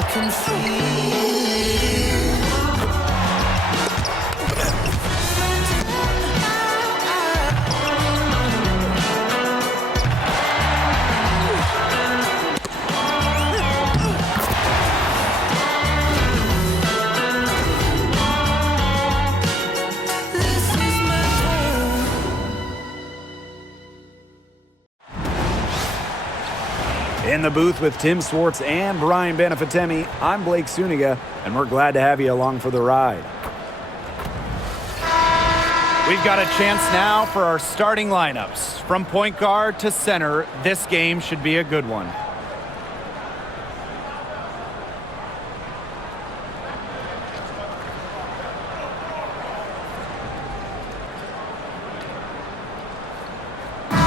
I can feel. In the booth with Tim Swartz and Brian Benefatemi, I'm Blake Suniga, and we're glad to have you along for the ride. We've got a chance now for our starting lineups. From point guard to center, this game should be a good one.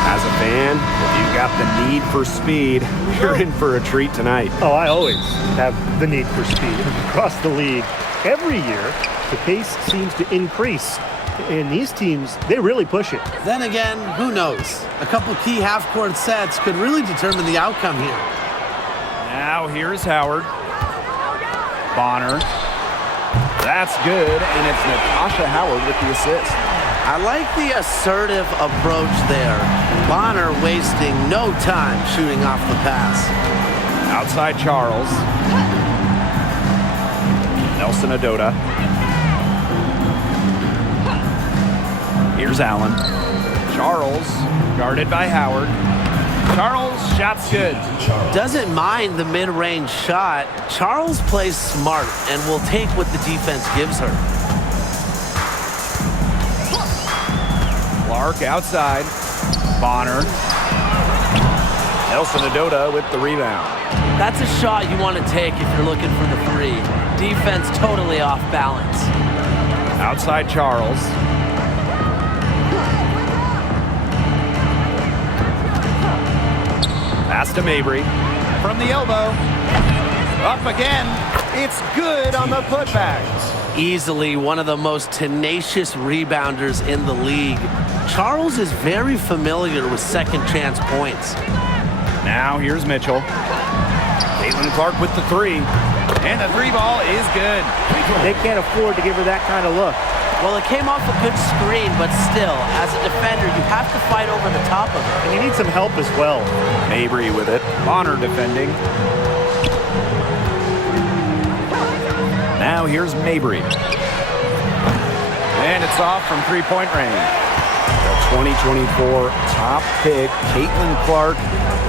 As a fan, if you've got the need for speed, you're in for a treat tonight. Oh, I always have the need for speed across the league. Every year, the pace seems to increase. And these teams, they really push it. Then again, who knows? A couple key half-court sets could really determine the outcome here. Now here's Howard. Bonner. That's good, and it's Natasha Howard with the assist. I like the assertive approach there. Bonner wasting no time shooting off the pass. Outside Charles. Nelson Adota. Here's Allen. Charles, guarded by Howard. Charles, shot's good. Doesn't mind the mid-range shot. Charles plays smart and will take what the defense gives her. Clark outside. Bonner. Nelson Adota with the rebound. That's a shot you want to take if you're looking for the three. Defense totally off balance. Outside Charles. Pass to Mabry. From the elbow. Up again. It's good on the putback. Easily one of the most tenacious rebounders in the league. Charles is very familiar with second chance points. Now here's Mitchell. Caitlin Clark with the three. And the three ball is good. They can't afford to give her that kind of look. Well, it came off a good screen, but still, as a defender, you have to fight over the top of it. And you need some help as well. Mabry with it. Bonner defending. Now here's Mabry. And it's off from three-point range. The 2024 top pick, Caitlin Clark.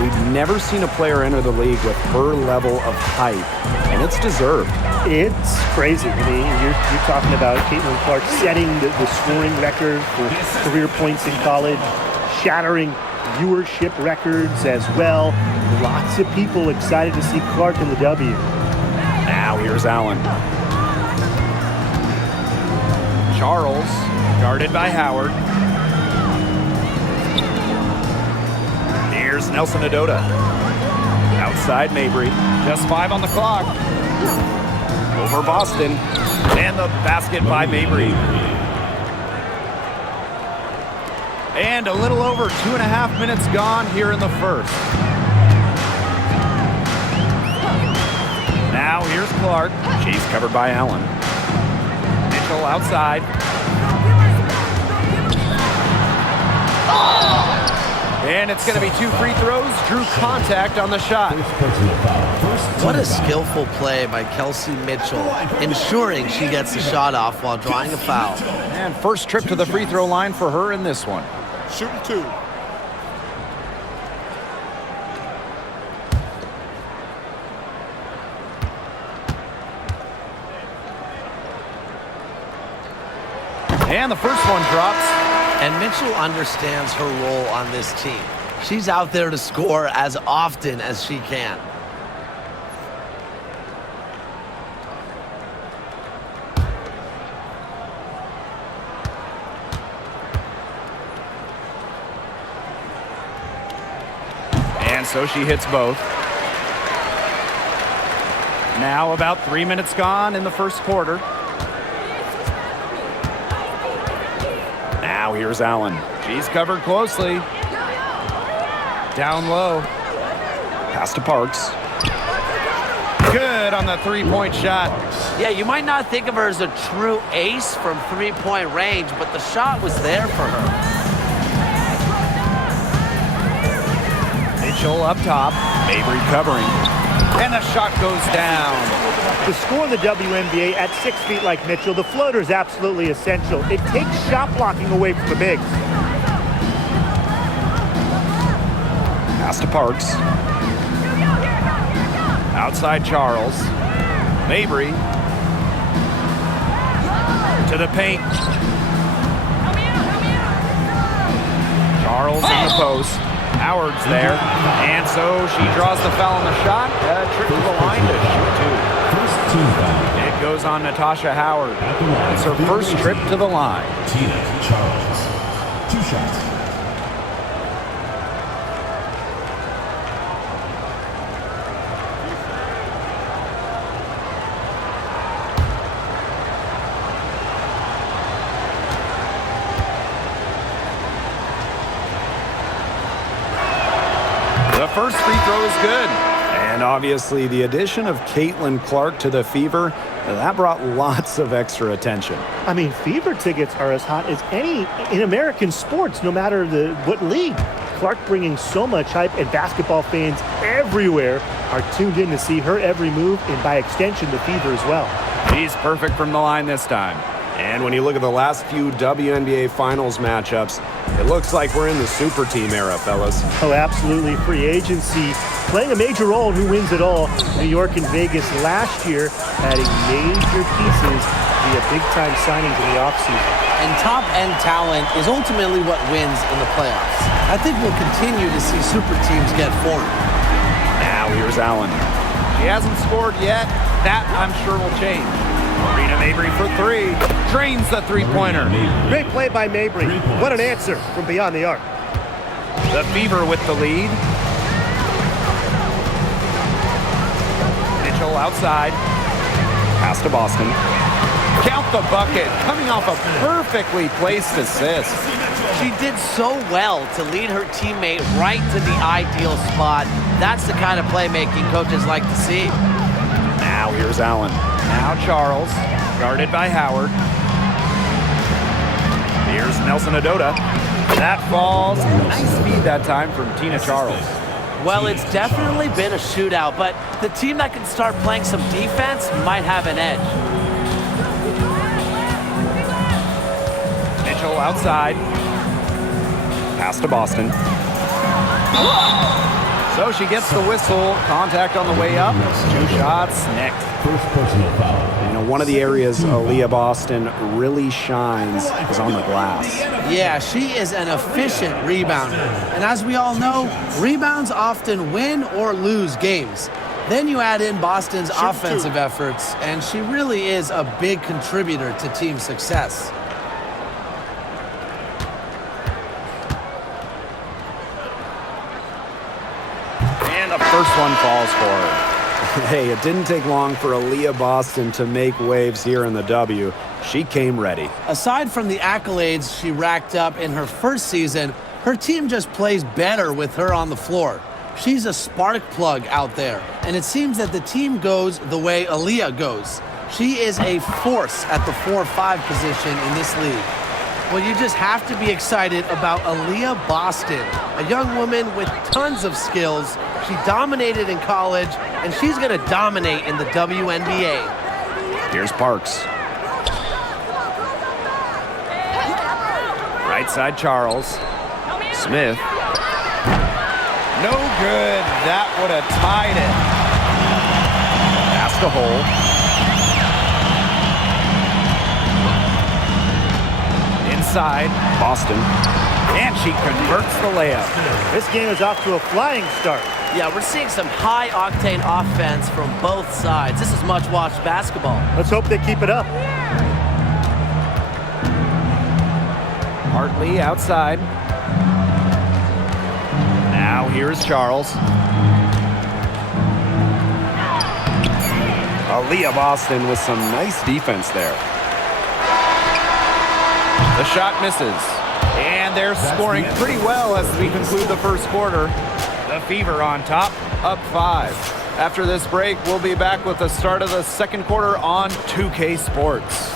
We've never seen a player enter the league with her level of hype, and it's deserved. It's crazy. I mean, you're talking about Caitlin Clark setting the scoring record for career points in college, shattering viewership records as well. Lots of people excited to see Clark in the W. Now here's Allen. Charles, guarded by Howard. Here's Nelson Adota. Outside Mabry. Just 5 on the clock. Over Boston. And the basket by Mabry. And a little over 2.5 minutes gone here in the first. Now here's Clark. She's covered by Allen. Mitchell outside. And it's going to be 2 free throws. Drew contact on the shot. What a skillful play by Kelsey Mitchell, ensuring she gets the shot off while drawing a foul. And first trip to the free throw line for her in this one. Shooting 2. And the first one drops. And Mitchell understands her role on this team. She's out there to score as often as she can. And so she hits both. Now about 3 minutes gone in the first quarter. Now here's Allen. She's covered closely. Down low. Pass to Parks. Good. good on the three-point shot. Yeah, you might not think of her as a true ace from three-point range, but the shot was there for her. Mitchell up top. Mabry covering. And the shot goes down. To score the WNBA at 6 feet like Mitchell, the floater is absolutely essential. It takes shot blocking away from the bigs. Pass to Parks. Outside Charles. Mabry. To the paint. Charles in the post. Howard's there. And so she draws the foul on the shot. Trick to the line to shoot two. It goes on Natasha Howard. It's her first trip to the line. Tina Charles. 2 shots. The first free throw is good. And obviously the addition of Caitlin Clark to the Fever, that brought lots of extra attention. I mean, Fever tickets are as hot as any in American sports, no matter what league. Clark bringing so much hype, and basketball fans everywhere are tuned in to see her every move, and by extension, the Fever as well. She's perfect from the line this time. And when you look at the last few WNBA Finals matchups, it looks like we're in the super team era, fellas. Oh, absolutely. Free agency playing a major role in who wins it all. New York and Vegas last year adding major pieces via big-time signings in the offseason. And top-end talent is ultimately what wins in the playoffs. I think we'll continue to see super teams get formed. Now here's Allen. She hasn't scored yet. That, I'm sure, will change. Marina Mabry for three. Drains the three-pointer. Great play by Mabry. What an answer from beyond the arc. The Fever with the lead. Mitchell outside. Pass to Boston. Count the bucket. Coming off a perfectly placed assist. She did so well to lead her teammate right to the ideal spot. That's the kind of playmaking coaches like to see. Now here's Allen. Now Charles, guarded by Howard. Here's Nelson Adota. That falls. Nice feed that time from Tina Charles. Well, it's definitely been a shootout, but the team that can start playing some defense might have an edge. Mitchell outside. Pass to Boston. So she gets the whistle. Contact on the way up. 2 shots next. First personal foul. You know, one of the areas Aaliyah Boston really shines is on the glass. Yeah, she is an efficient rebounder. And as we all know, rebounds often win or lose games. Then you add in Boston's offensive efforts, and she really is a big contributor to team success. And the first one falls for her. Hey, it didn't take long for Aaliyah Boston to make waves here in the W. She came ready. Aside from the accolades she racked up in her first season, her team just plays better with her on the floor. She's a spark plug out there, and it seems that the team goes the way Aaliyah goes. She is a force at the 4-5 position in this league. Well, you just have to be excited about Aaliyah Boston, a young woman with tons of skills. She dominated in college, and she's going to dominate in the WNBA. Here's Parks. Right side Charles. Smith. No good. That would have tied it. Pass to Hole. Inside, Boston. And she converts the layup. This game is off to a flying start. Yeah, we're seeing some high-octane offense from both sides. This is much-watched basketball. Let's hope they keep it up. Hartley outside. Now here's Charles. Aaliyah Boston with some nice defense there. The shot misses. And they're scoring pretty well as we conclude the first quarter. The Fever on top, up 5. After this break, we'll be back with the start of the second quarter on 2K Sports.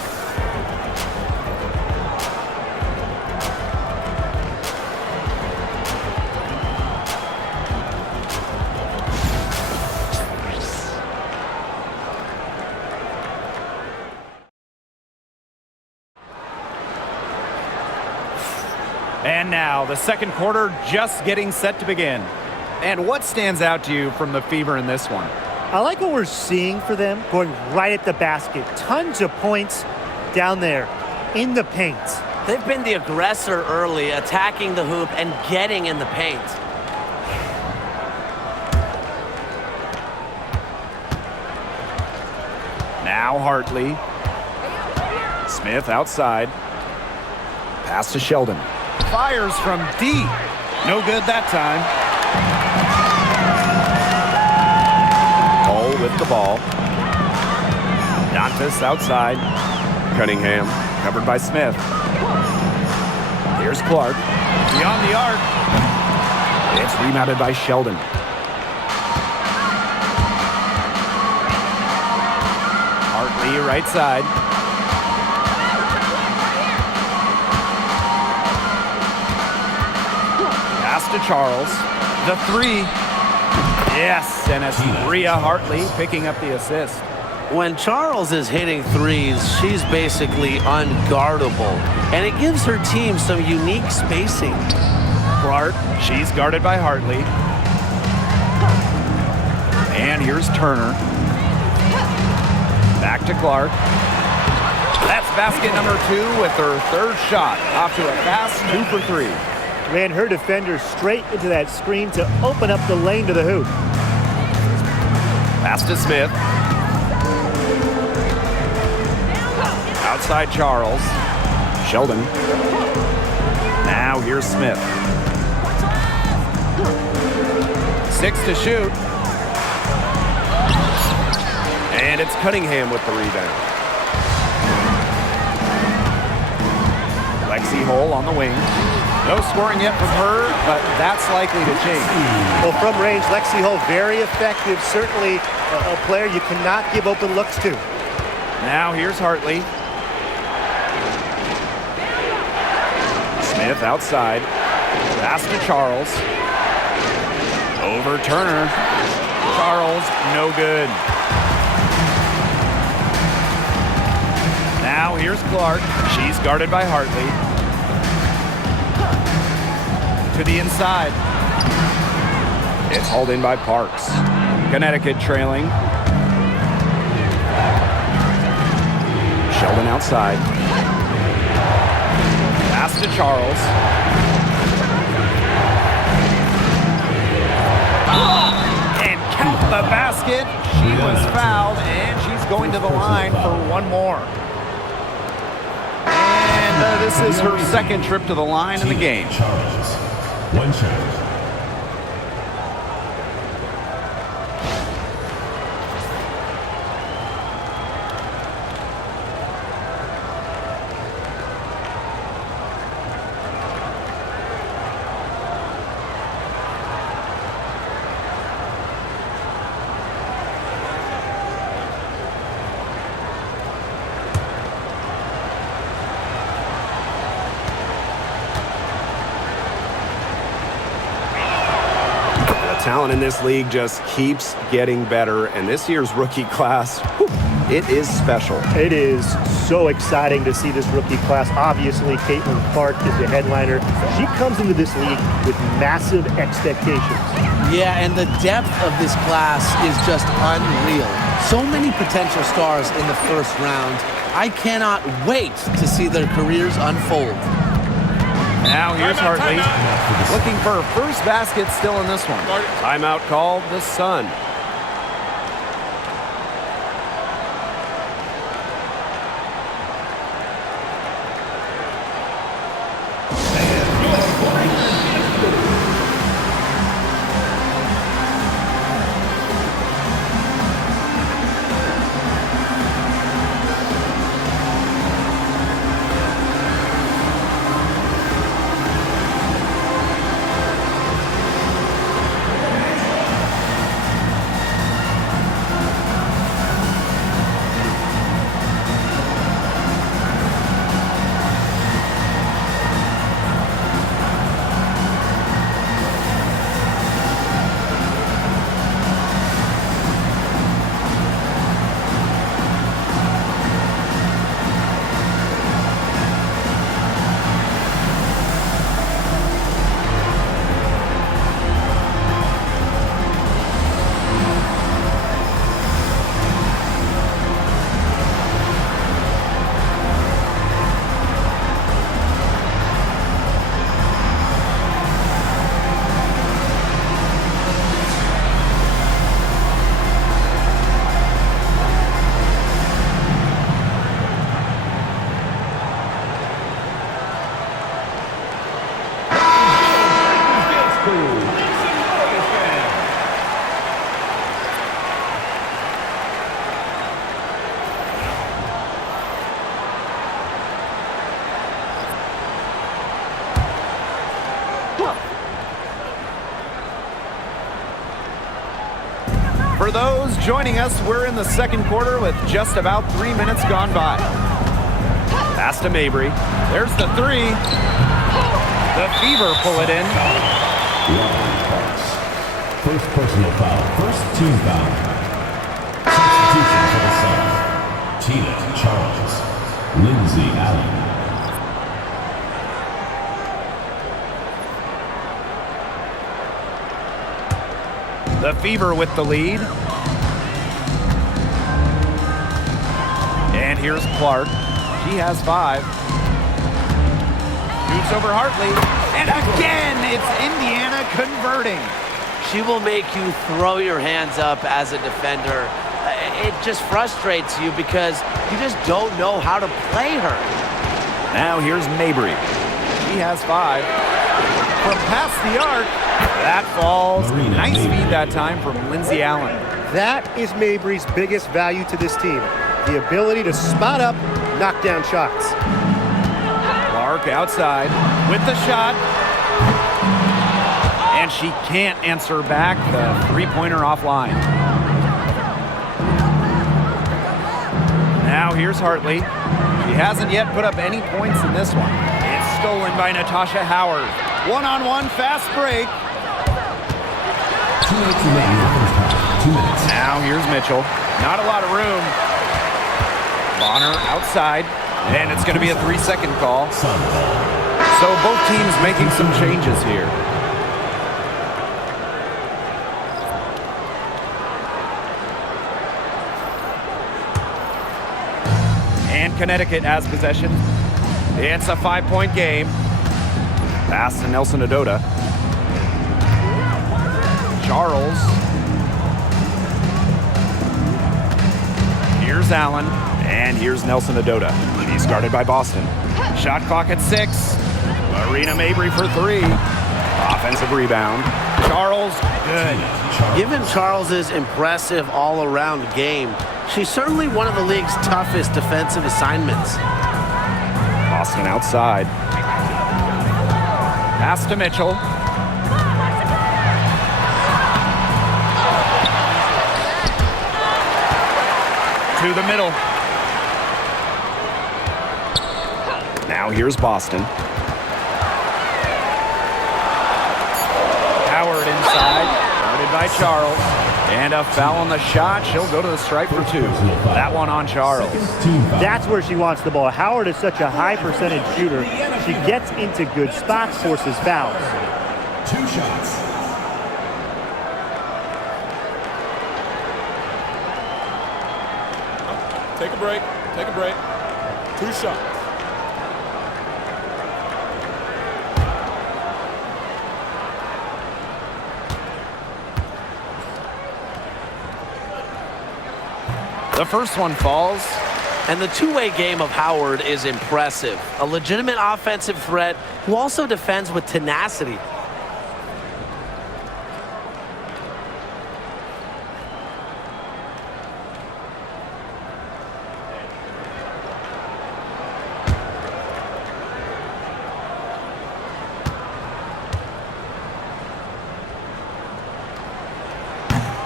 And now, the second quarter just getting set to begin. And what stands out to you from the Fever in this one? I like what we're seeing for them, going right at the basket. Tons of points down there in the paint. They've been the aggressor early, attacking the hoop and getting in the paint. Now Hartley. Smith outside. Pass to Sheldon. Fires from deep. No good that time. Cole with the ball. Dantas outside. Cunningham covered by Smith. Here's Clark. Beyond the arc. It's rebounded by Sheldon. Hartley right side. Pass to Charles. The three. Yes, and it's Rhea Hartley picking up the assist. When Charles is hitting threes, she's basically unguardable, and it gives her team some unique spacing. Clark, she's guarded by Hartley. And here's Turner. Back to Clark. That's basket number 2 with her third shot. Off to a fast 2 for 3. Ran her defender straight into that screen to open up the lane to the hoop. Pass to Smith. Outside Charles. Sheldon. Now here's Smith. 6 to shoot. And it's Cunningham with the rebound. Lexi Hole on the wing. No scoring yet from her, but that's likely to change. Well, from range, Lexi Hole, very effective. Certainly a player you cannot give open looks to. Now here's Hartley. Smith outside. Pass to Charles. Over Turner. Charles, no good. Now here's Clark. She's guarded by Hartley. To the inside. It's hauled in by Parks. Connecticut trailing. Sheldon outside. Pass to Charles. And count the basket. She was fouled, and she's going to the line for one more. And this is her second trip to the line in the game. Charges. One charge. Talent in this league just keeps getting better, and this year's rookie class, whew, it is special. It is so exciting to see this rookie class. Obviously, Caitlin Clark is the headliner. She comes into this league with massive expectations. Yeah, and the depth of this class is just unreal. So many potential stars in the first round. I cannot wait to see their careers unfold. Now here's Hartley, looking for her first basket still in this one. Timeout called the Sun. For those joining us, we're in the second quarter with just about 3 minutes gone by. Pass to Mabry. There's the three. The Fever pull it in. First personal foul. First team foul. Substitution for the Suns. Tina Charles. Lindsay Allen. The Fever with the lead. And here's Clark. She has 5. Shoots over Hartley. And again, it's Indiana converting. She will make you throw your hands up as a defender. It just frustrates you because you just don't know how to play her. Now here's Mabry. She has 5. From past the arc, that falls. Nice feed that time from Lindsay Allen. That is Mabry's biggest value to this team. The ability to spot up, knock down shots. Clark outside with the shot. And she can't answer back. The three-pointer offline. Now here's Hartley. She hasn't yet put up any points in this one. It's stolen by Natasha Howard. One-on-one fast break. 2 minutes remaining in the first half. 2 minutes. Now here's Mitchell. Not a lot of room. Bonner outside. And it's going to be a 3-second call. So both teams making some changes here. And Connecticut has possession. It's a 5-point game. Pass to Nelson Adota. Charles. Here's Allen. And here's Nelson Adota. She's guarded by Boston. Shot clock at 6. Marina Mabry for 3. Offensive rebound. Charles, good. Given Charles's impressive all-around game, she's certainly one of the league's toughest defensive assignments. Boston outside. Pass to Mitchell. To the middle. Now here's Boston. Howard inside, guarded by Charles. And a foul on the shot. She'll go to the stripe for 2. That one on Charles. That's where she wants the ball. Howard is such a high percentage shooter. She gets into good spots, forces fouls. 2 shots. Take a break. Take a break. 2 shots. The first one falls. And the two-way game of Howard is impressive. A legitimate offensive threat who also defends with tenacity.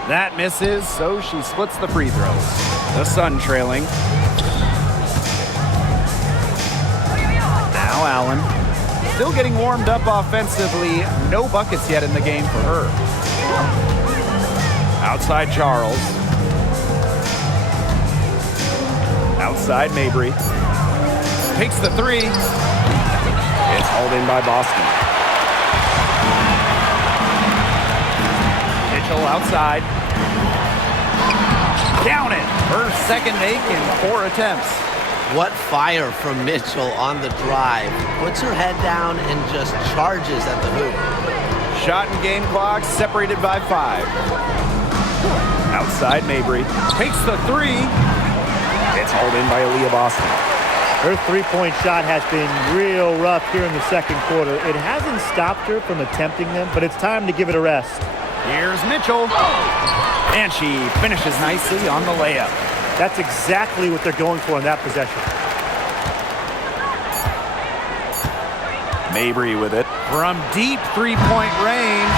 That misses, so she splits the free throws. The Sun trailing. Now Allen. Still getting warmed up offensively. No buckets yet in the game for her. Outside Charles. Outside Mabry. Takes the 3. It's hauled in by Boston. Mitchell outside. Down it. Her second make in 4 attempts. What fire from Mitchell on the drive. Puts her head down and just charges at the hoop. Shot and game clock separated by 5. Outside Mabry. Takes the 3. It's hauled in by Aaliyah Boston. Her three-point shot has been real rough here in the second quarter. It hasn't stopped her from attempting them, but it's time to give it a rest. Here's Mitchell. And she finishes nicely on the layup. That's exactly what they're going for in that possession. Mabry with it from deep three-point range.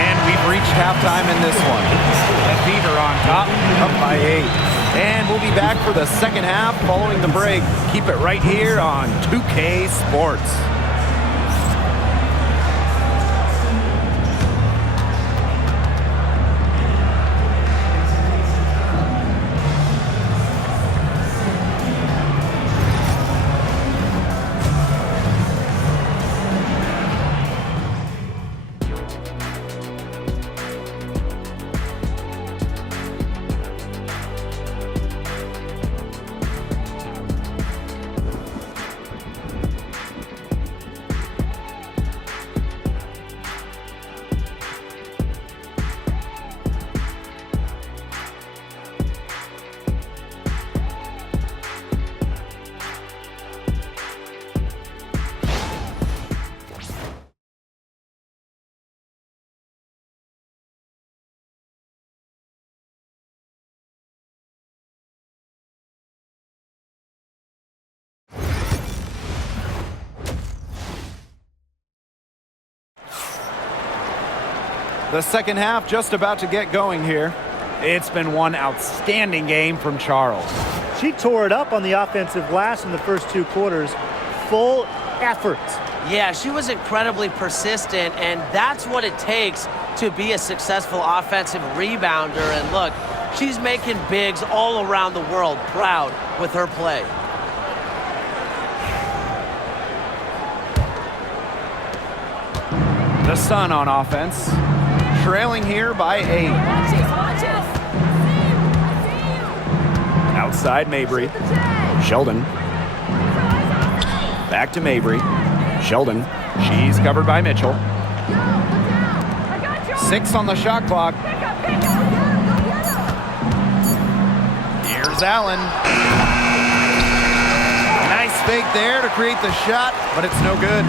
And we've reached halftime in this one. The Heat are on top, up by 8. And we'll be back for the second half following the break. Keep it right here on 2K Sports. The second half just about to get going here. It's been one outstanding game from Charles. She tore it up on the offensive glass in the first 2 quarters. Full effort. Yeah, she was incredibly persistent, and that's what it takes to be a successful offensive rebounder. And look, she's making bigs all around the world proud with her play. The Sun on offense, trailing here by 8. Outside Mabry. Sheldon. Back to Mabry. Sheldon. She's covered by Mitchell. 6 on the shot clock. Here's Allen. Nice fake there to create the shot, but it's no good.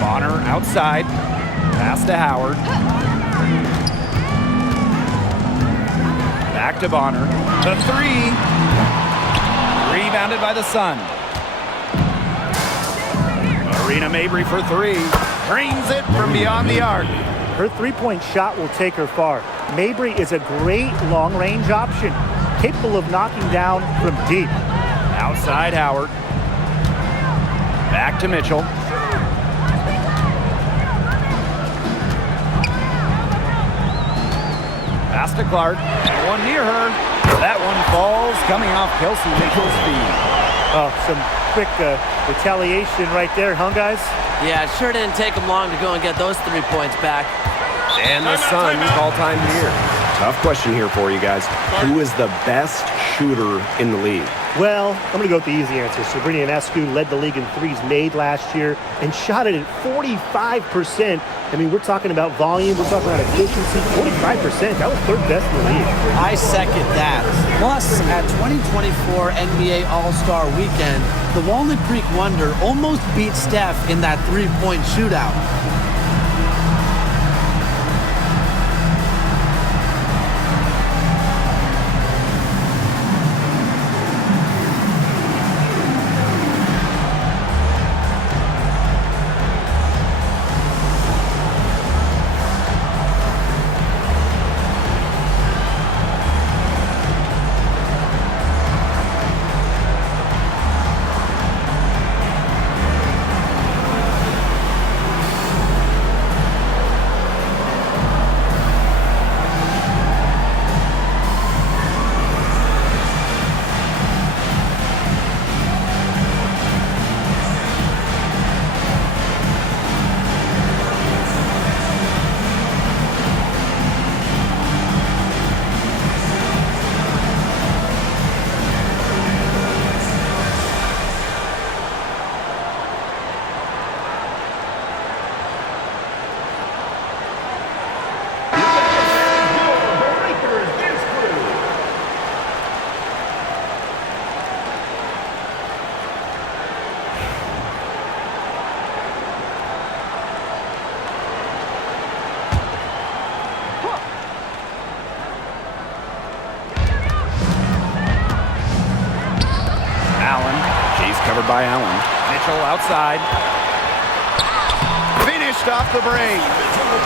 Bonner outside. Pass to Howard. Back to Bonner. The 3. Rebounded by the Sun. Marina Mabry for 3. Drains it from beyond the arc. Her three-point shot will take her far. Mabry is a great long-range option, capable of knocking down from deep. Outside Howard. Back to Mitchell. Pass to Clark. One near her. That one falls, coming off Kelsey Mitchell's feet. Oh, some quick retaliation right there, huh, guys? Yeah, it sure didn't take them long to go and get those 3 points back. And the Sun call time here. Tough question here for you guys. Who is the best shooter in the league? Well, I'm going to go with the easy answer. Sabrina Ionescu led the league in threes made last year and shot it at 45%. I mean, we're talking about volume. We're talking about efficiency. 45%. That was third best in the league. I second that. Plus, at 2024 NBA All-Star Weekend, the Walnut Creek Wonder almost beat Steph in that three-point shootout. By Allen. Mitchell outside. Finish! finished off the break.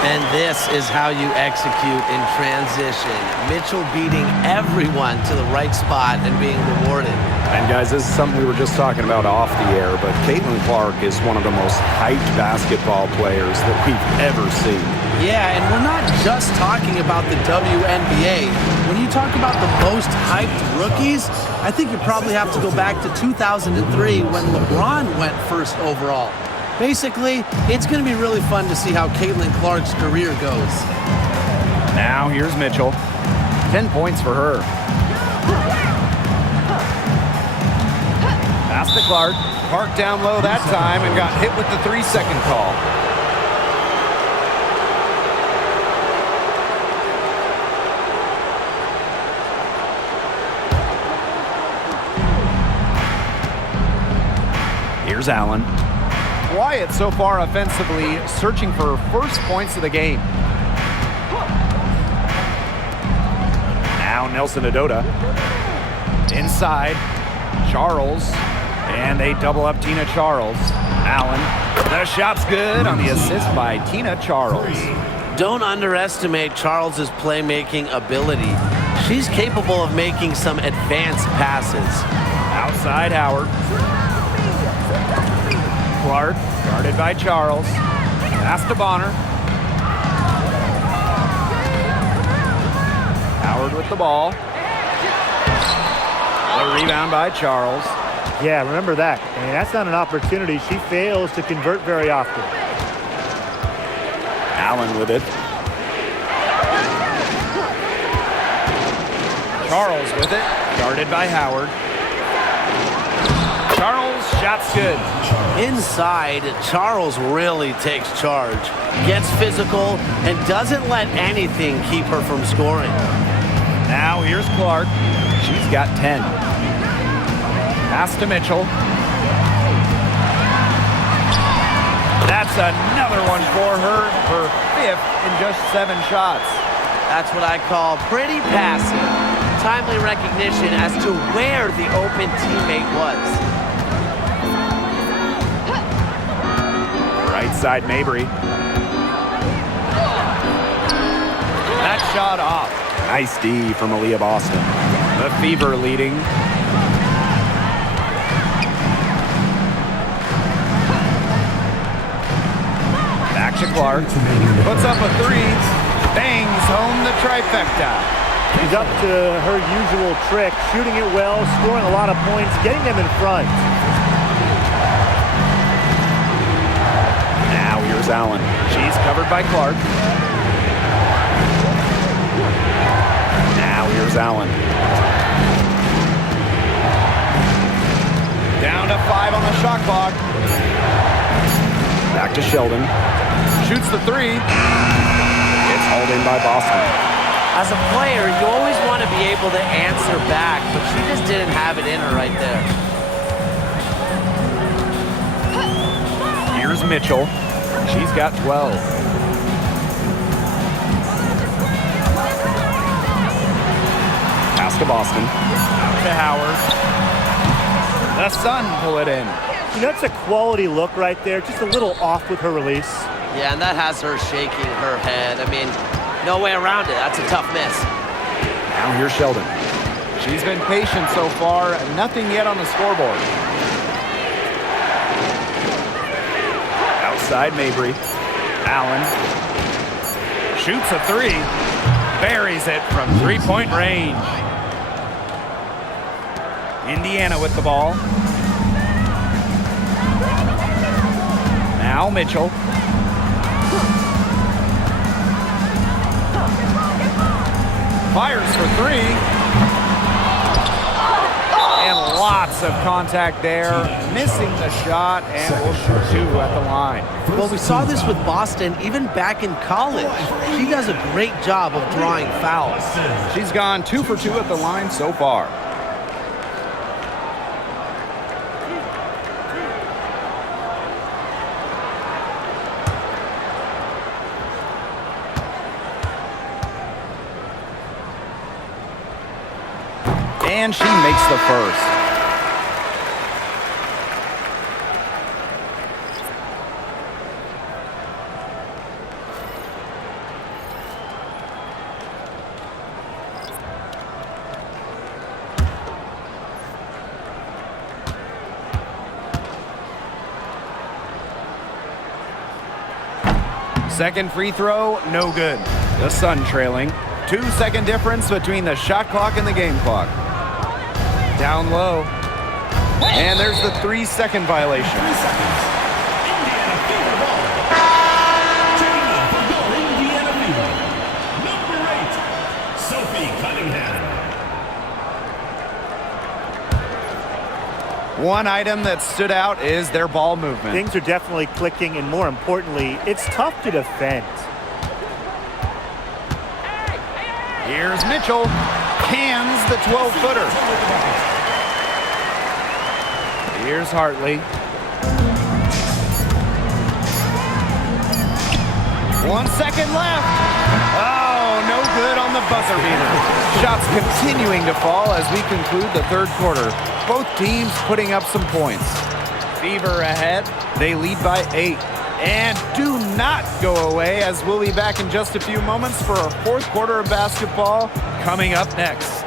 And this is how you execute in transition. Mitchell beating everyone to the right spot and being rewarded. And guys, this is something we were just talking about off the air, but Caitlin Clark is one of the most hyped basketball players that we've ever seen. Yeah, and we're not just talking about the WNBA. When you talk about the most hyped rookies, I think you probably have to go back to 2003 when LeBron went first overall. Basically, it's going to be really fun to see how Caitlin Clark's career goes. Now here's Mitchell. 10 points for her. Pass to Clark. Parked down low that time and got hit with the 3-second call. Here's Allen. Quiet so far offensively, searching for first points of the game. Now Nelson Adota. Inside, Charles. And they double up Tina Charles. Allen. The shot's good on the assist by Tina Charles. Don't underestimate Charles's playmaking ability. She's capable of making some advanced passes. Outside Howard. Clark, guarded by Charles. Pass to Bonner. Howard with the ball. A rebound by Charles. Yeah, remember that. I mean, that's not an opportunity she fails to convert very often. Allen with it. Charles with it. Guarded by Howard. Charles, shot's good. Inside, Charles really takes charge, gets physical, and doesn't let anything keep her from scoring. Now here's Clark. She's got 10. Pass to Mitchell. That's another one for her, her 5th in just 7 shots. That's what I call pretty passive. Timely recognition as to where the open teammate was. Right side Mabry. That shot off. Nice D from Aaliyah Boston. The Fever leading. Back to Clark. Puts up a 3. Bangs home the trifecta. She's up to her usual trick, shooting it well, scoring a lot of points, getting them in front. Now here's Allen. She's covered by Clark. Now here's Allen. Down to 5 on the shot clock. Back to Sheldon. Shoots the 3. It's hauled in by Boston. As a player, you always want to be able to answer back, but she just didn't have it in her right there. Here's Mitchell. She's got 12. Pass to Boston. Out to Howard. The Sun pull it in. You know, that's a quality look right there, just a little off with her release. Yeah, and that has her shaking her head. I mean, no way around it. That's a tough miss. Now here's Sheldon. She's been patient so far. Nothing yet on the scoreboard. Outside Mabry. Allen. Shoots a 3. Buries it from 3-point range. Indiana with the ball. Now Mitchell. Fires for 3. And lots of contact there. Missing the shot and will shoot 2 at the line. Well, we saw this with Boston even back in college. She does a great job of drawing fouls. She's gone 2 for 2 at the line so far. And she makes the first. Second free throw, no good. The Sun trailing. 2-second difference between the shot clock and the game clock. Down low. And there's the 3-second violation. 3 seconds. Indiana Fever ball. Checking out for goal, Indiana Fever. Number 8, Sophie Cunningham. One item that stood out is their ball movement. Things are definitely clicking, and more importantly, it's tough to defend. Here's Mitchell. Cans the 12-footer. Here's Hartley. 1 second left. Oh, no good on the buzzer beater. Shots continuing to fall as we conclude the third quarter. Both teams putting up some points. Fever ahead. They lead by 8. And do not go away, as we'll be back in just a few moments for our fourth quarter of basketball coming up next.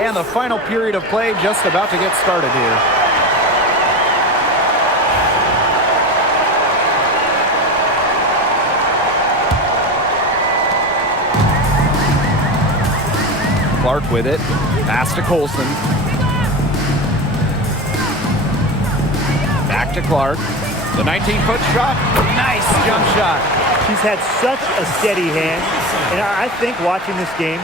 And the final period of play just about to get started here. Clark with it. Pass to Colson. Back to Clark. The 19-foot shot. Nice jump shot. She's had such a steady hand, and I think watching this game,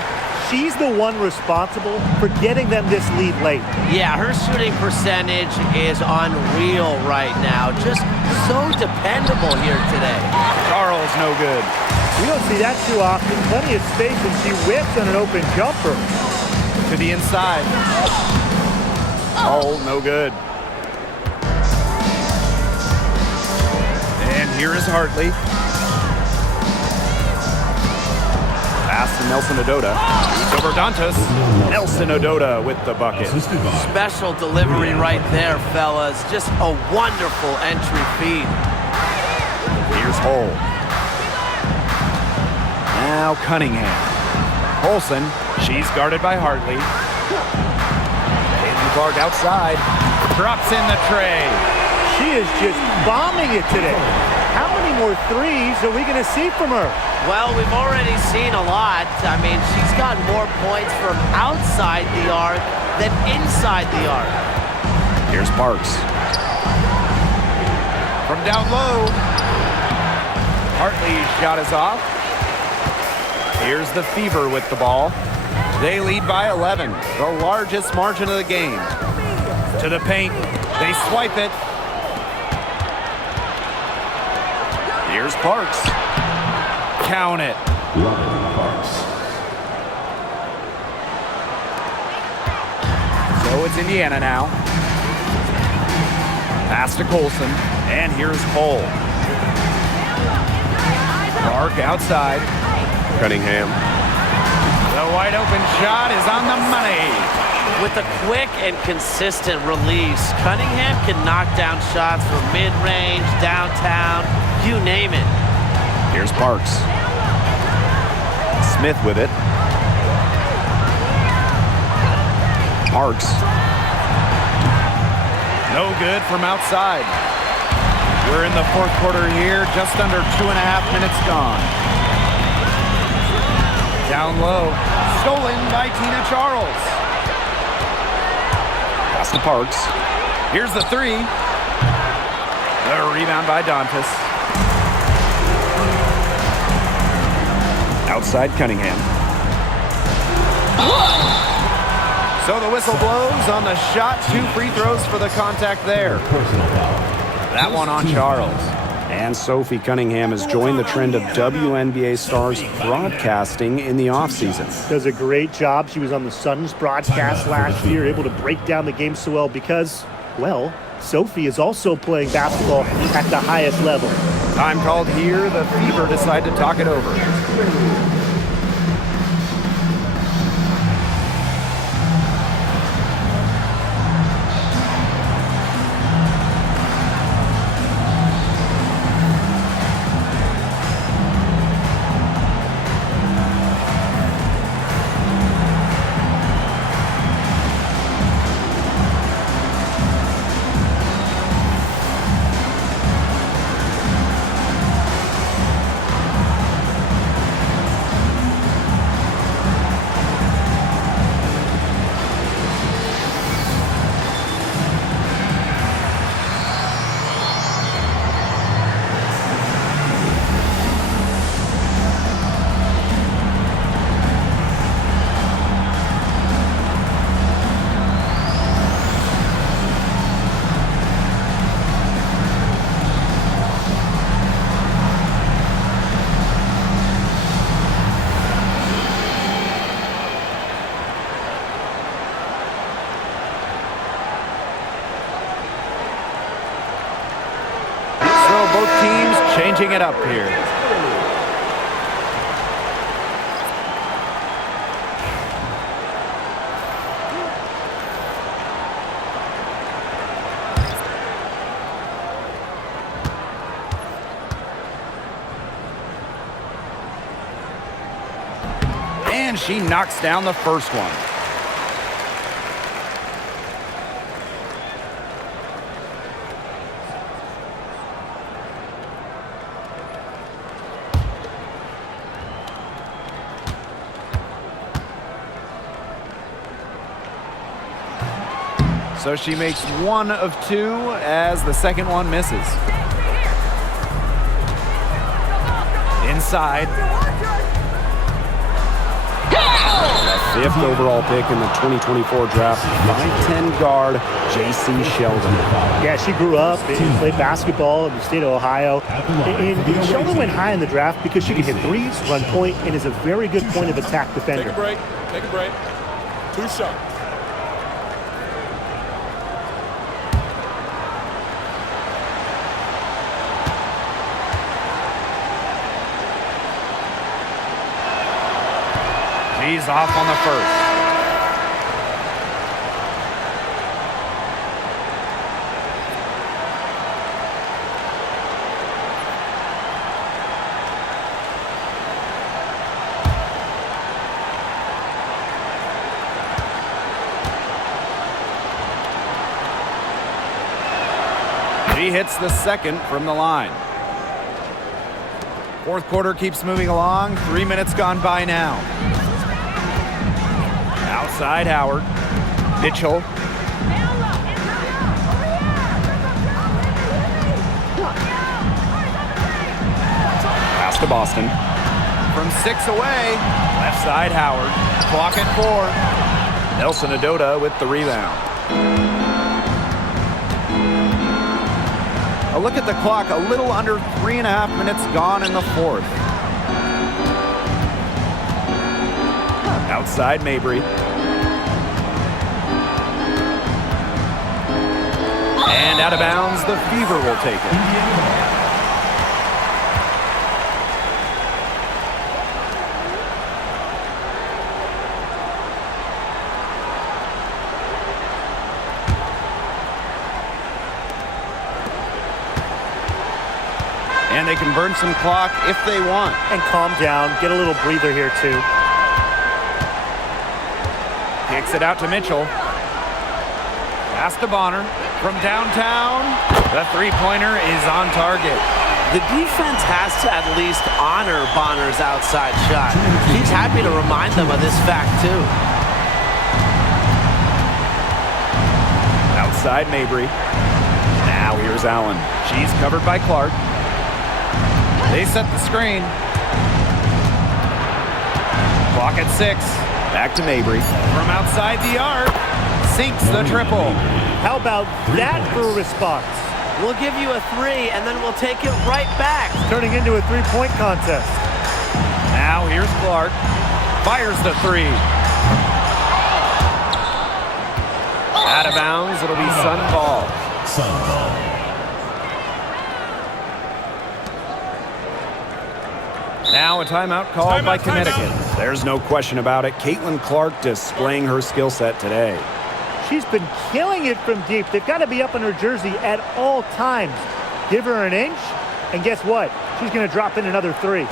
she's the one responsible for getting them this lead late. Yeah, her shooting percentage is unreal right now. Just so dependable here today. Charles, no good. We don't see that too often. Plenty of space, and she whips on an open jumper. To the inside. Oh, no good. And here is Hartley. Pass to Nelson Ododa. He's over Dantas. Nelson Ododa with the bucket. Special delivery right there, fellas. Just a wonderful entry feed. Here's Hull. Now Cunningham. Olsen, she's guarded by Hartley. Caitlin Clark outside. Drops in the tray. She is just bombing it today. How many more threes are we going to see from her? Well, we've already seen a lot. I mean, she's got more points from outside the arc than inside the arc. Here's Parks. From down low. Hartley's shot is off. Here's the Fever with the ball. They lead by 11, the largest margin of the game. To the paint. They swipe it. Here's Parks. Count it. Parks. So it's Indiana now. Pass to Colson. And here's Cole. Clark outside. Cunningham. The wide open shot is on the money. With a quick and consistent release, Cunningham can knock down shots from mid-range, downtown, you name it. Here's Parks. Smith with it. Parks. No good from outside. We're in the fourth quarter here, just under 2.5 minutes gone. Down low. Stolen by Tina Charles. Pass to Parks. Here's the three. The rebound by Dantas. Outside Cunningham. So the whistle blows on the shot. 2 free throws for the contact there. Personal foul. That one on Charles. And Sophie Cunningham has joined the trend of WNBA stars broadcasting in the offseason. Does a great job. She was on the Suns broadcast last year, able to break down the game so well because, well, Sophie is also playing basketball at the highest level. Time called here. The Fever decide to talk it over. Changing it up here. And she knocks down the first one. So she makes one of two as the second one misses. Inside. The 5th overall pick in the 2024 draft, 5'10" guard, J.C. Sheldon. Yeah, she grew up and played basketball in the state of Ohio. And Sheldon went high in the draft because she can hit threes, run point, and is a very good point of attack defender. Take a break. Take a break. 2 shots. She's off on the first. She hits the second from the line. Fourth quarter keeps moving along. 3 minutes gone by now. Outside Howard. Mitchell. Pass to Boston. From 6 away. Left side Howard. Clock at 4. Nelson Adota with the rebound. A look at the clock. A little under 3.5 minutes gone in the fourth. Outside Mabry. And out of bounds, the Fever will take it. And they can burn some clock if they want. And calm down, get a little breather here too. Kicks it out to Mitchell. Pass to Bonner. From downtown, the three-pointer is on target. The defense has to at least honor Bonner's outside shot. She's happy to remind them of this fact, too. Outside Mabry. Now here's Allen. She's covered by Clark. They set the screen. Clock at 6. Back to Mabry. From outside the arc. Sinks the triple. How about that for a response? We'll give you a 3, and then we'll take it right back. It's turning into a three-point contest. Now here's Clark. Fires the 3. Out of bounds. It'll be Sun ball. Sun ball. Now a timeout called by Connecticut. There's no question about it. Caitlin Clark displaying her skill set today. She's been killing it from deep. They've got to be up in her jersey at all times. Give her an inch, and guess what? She's going to drop in another 3.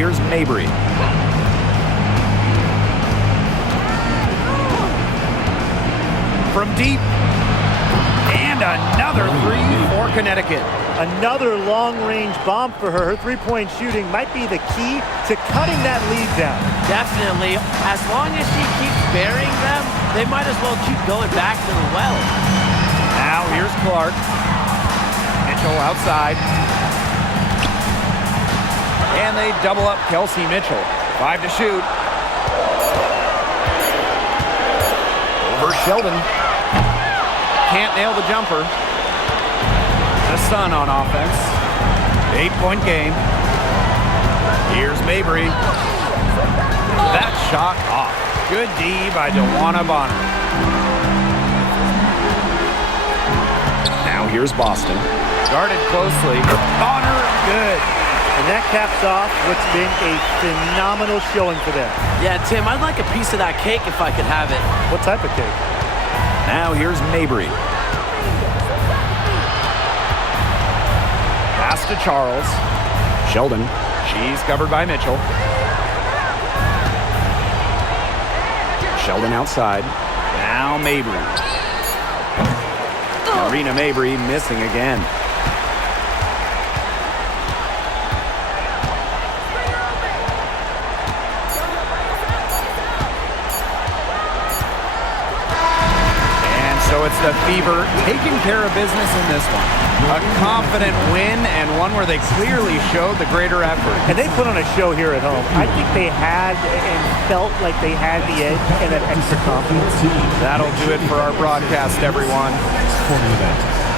here's Mabry. From deep. And another three for Connecticut. Another long-range bomb for her. Her three-point shooting might be the key to cutting that lead down. Definitely. As long as she keeps burying them, they might as well keep going back to the well. Now here's Clark. Mitchell outside. And they double up Kelsey Mitchell. 5 to shoot. Over Sheldon. Can't nail the jumper. The Sun on offense. 8-point game. Here's Mabry. That shot off. Good D by DeWanna Bonner. Now here's Boston. Guarded closely. Bonner, good. And that caps off what's been a phenomenal showing for them. Yeah, Tim, I'd like a piece of that cake if I could have it. What type of cake? Now here's Mabry. Pass to Charles. Sheldon. She's covered by Mitchell. Sheldon outside. Now Mabry. Marina Mabry missing again. So it's the Fever taking care of business in this one. A confident win and one where they clearly showed the greater effort. And they put on a show here at home. I think they had and felt like they had the edge and that extra confidence. That'll do it for our broadcast, everyone. Sporting event.